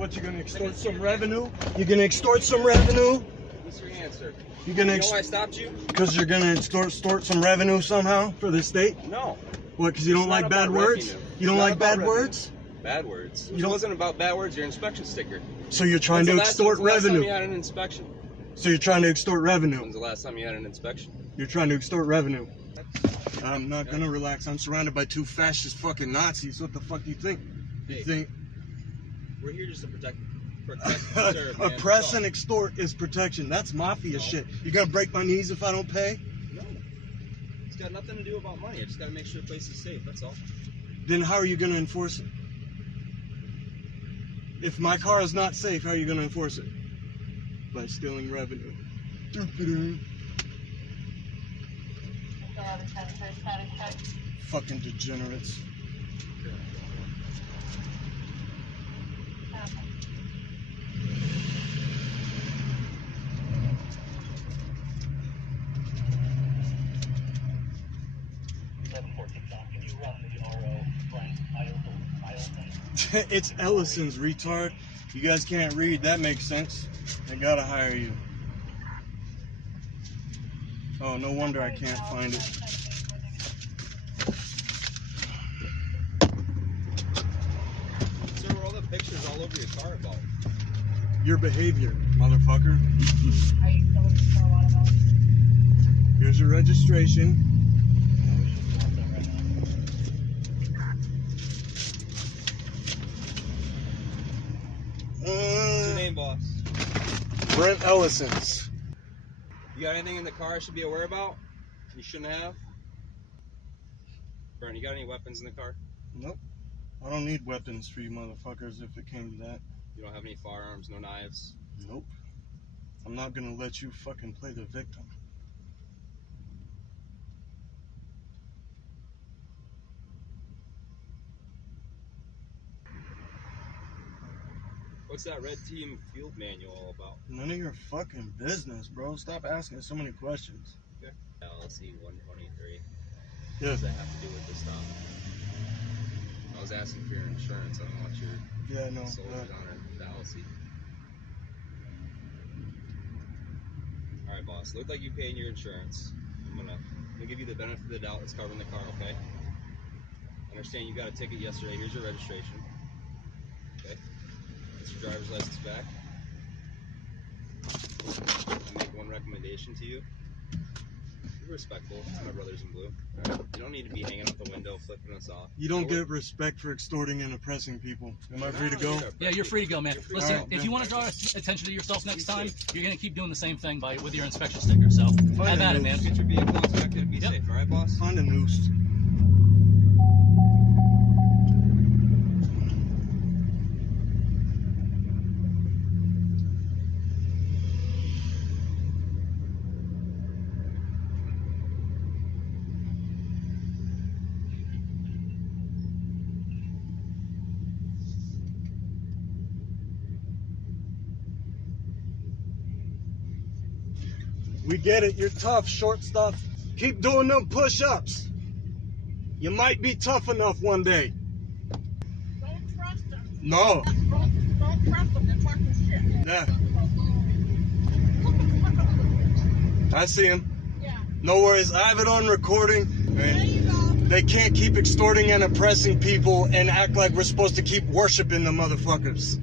What, you gonna extort some revenue? You gonna extort some revenue? What's your answer? You gonna know why I stopped you? Because you're gonna extort some revenue somehow for the state? No. What, because you don't like bad words? You don't like bad words? Bad words. You don't... It wasn't about bad words, your inspection sticker. So you're trying to extort revenue? When's the last time you had an inspection? So you're trying to extort revenue? When's the last time you had an inspection? You're trying to extort revenue. I'm not gonna relax. I'm surrounded by two fascist fucking Nazis. What the fuck do you think? You think... We're here just to protect serve, man. Oppress and extort is protection. That's mafia shit. You gonna break my knees if I don't pay? No. It's got nothing to do about money. I just gotta make sure the place is safe, that's all. Then how are you gonna enforce it? If my car is not safe, how are you gonna enforce it? By stealing revenue. Fucking degenerates. It's Ellison's, retard. You guys can't read, that makes sense. They gotta hire you. Oh, no wonder I can't find it. Sir, what are all the pictures all over your car about? Your behavior, motherfucker. Here's your registration. What's your name, boss? Brent Ellison's. You got anything in the car I should be aware about? You shouldn't have? Brent, you got any weapons in the car? Nope. I don't need weapons for you motherfuckers if it came to that. You don't have any firearms, no knives? Nope. I'm not gonna let you fucking play the victim. What's that red team field manual all about? None of your fucking business, bro. Stop asking so many questions. Okay. LLC 123. Yeah. What does that have to do with this stop? I was asking for your insurance. I don't want your soldiers on the LLC. Alright, boss. Look like you paying your insurance. I'm gonna give you the benefit of the doubt that's covering the car, okay? I understand you got a ticket yesterday. Here's your registration. Okay? Get your driver's license back. I make one recommendation to you. Be respectful to my brothers in blue. Right? You don't need to be hanging out the window flipping us off. You don't get respect for extorting and oppressing people. Am I free to go? Yeah, you're free to go, man. Listen, if you want to draw attention to yourself next time, you're going to keep doing the same thing with your inspection sticker. So, have at it, man. Get your vehicle inspected and be safe, all right, boss? Find a noose. We get it, you're tough, short stuff. Keep doing them push-ups. You might be tough enough one day. Don't trust them. No. Don't trust them, they're talking shit. Yeah. I see him. Yeah. No worries, I have it on recording. There you go. They can't keep extorting and oppressing people and act like we're supposed to keep worshiping the motherfuckers.